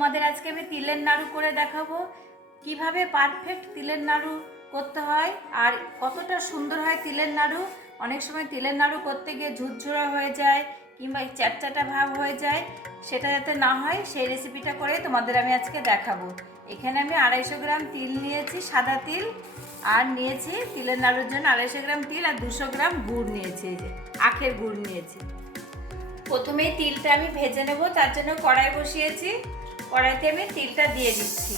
তোমাদের আজকে আমি তিলের নাড়ু করে দেখাবো। কীভাবে পারফেক্ট তিলের নাড়ু করতে হয় আর কতটা সুন্দর হয় তিলের নাড়ু। অনেক সময় তিলের নাড়ু করতে গিয়ে ঝুরঝুরা হয়ে যায় কিংবা চ্যাটচ্যাটা ভাব হয়ে যায়, সেটা যাতে না হয় সেই রেসিপিটা করে তোমাদের আমি আজকে দেখাবো। এখানে আমি আড়াইশো গ্রাম তিল নিয়েছি, সাদা তিল, আর নিয়েছি তিলের নাড়ুর জন্য আড়াইশো গ্রাম তিল আর দুশো গ্রাম গুড় নিয়েছি, এই যে আখের গুড় নিয়েছি। প্রথমেই তিলটা আমি ভেজে নেব, তার জন্য কড়াই বসিয়েছি। কড়াইতে আমি তিলটা দিয়ে দিচ্ছি।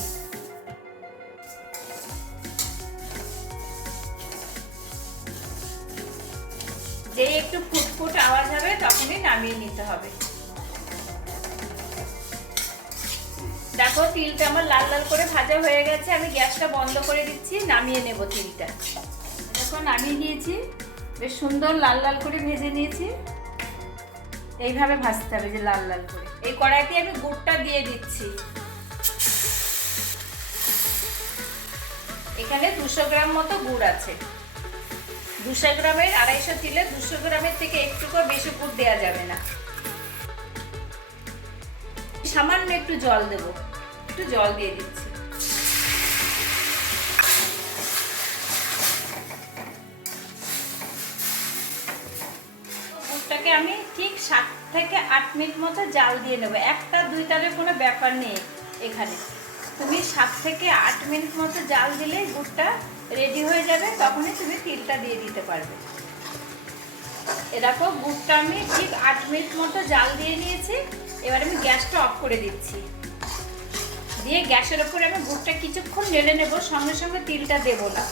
যেই একটু ফুটফুট আওয়াজ হবে, তখনই নামিয়ে নিতে হবে। দেখো, তিলটা আমার লাল লাল করে ভাজা হয়ে গেছে, আমি গ্যাসটা বন্ধ করে দিচ্ছি, নামিয়ে নেব তিলটা। দেখো, নামিয়ে নিয়েছি, বেশ সুন্দর লাল লাল করে ভেজে নিয়েছি। এইভাবে ভাজতে হবে যে লাল লাল করে। এই কড়াইতে আমি গুড়টা দিয়ে দিচ্ছি। এখানে দুশো গ্রাম মতো গুড় আছে। দুশো গ্রামের আড়াইশো তিলে দুশো গ্রামের থেকে একটুকু বেশি গুড় দেওয়া যাবে না। সামান্য একটু জল দেব। একটু জল দিয়ে দিচ্ছি। আমি ঠিক সাত থেকে আট মিনিট মতো জাল দিয়ে নেব। একটা দুই তালের কোনো ব্যাপার নেই এখানে। তুমি সাত থেকে আট মিনিট মতো জাল দিলে গুড়টা রেডি হয়ে যাবে, তখনই তুমি তিলটা দিয়ে দিতে পারবে। এরকম গুড়টা আমি ঠিক আট মিনিট মতো জাল দিয়ে নিয়েছি, এবার আমি গ্যাসটা অফ করে দিচ্ছি। দিয়ে গ্যাসের ওপরে আমি গুড়টা কিছুক্ষণ নেড়ে নেব, সঙ্গে সঙ্গে তিলটা দেবো না।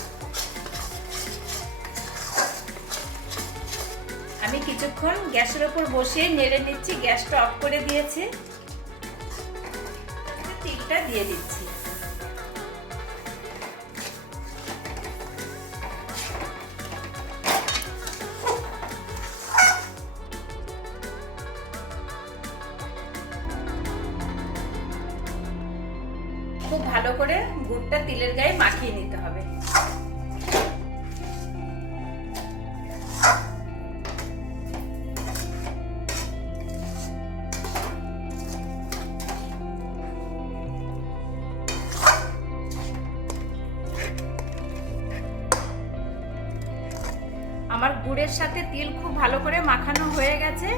কিছুক্ষণ গ্যাসের ওপর বসিয়ে নেড়ে নিচ্ছি, গ্যাসটা অফ করে দিয়েছি। তিলটা দিয়ে দিচ্ছি। খুব ভালো করে গুড়টা তিলের গায়ে মাখিয়ে নিতে হবে। আমার গুড়ের সাথে তিল খুব ভালো করে মাখানো হয়ে গেছে।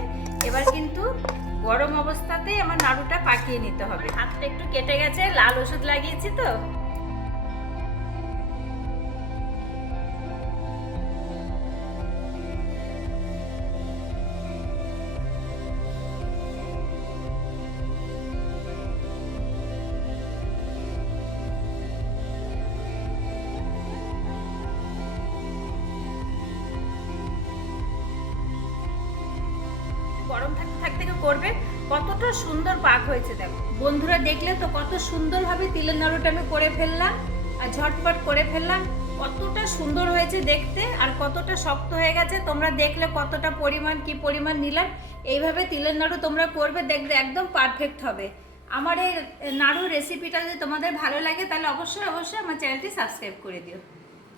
এবার কিন্তু গরম অবস্থাতেই আমার নাড়ুটা পাকিয়ে নিতে হবে। হাতটা একটু কেটে গেছে, লাল ওষুধ লাগিয়েছি তো। গরম থাকতে থাকতে করবে, কতটা সুন্দর পাক হয়েছে দেখো। বন্ধুরা দেখলে তো কত সুন্দরভাবে তিলের নাড়ুটা আমি করে ফেললাম, আর ঝটপট করে ফেললাম, কতটা সুন্দর হয়েছে দেখতে, আর কতটা শক্ত হয়ে গেছে, তোমরা দেখলে কতটা পরিমাণ, কি পরিমাণ নিলাম, এইভাবে তিলের নাড়ু তোমরা করবে, দেখবে একদম পারফেক্ট হবে। আমার এই নাড়ু রেসিপিটা যদি তোমাদের ভালো লাগে, তাহলে অবশ্যই অবশ্যই আমার চ্যানেলটি সাবস্ক্রাইব করে দিও।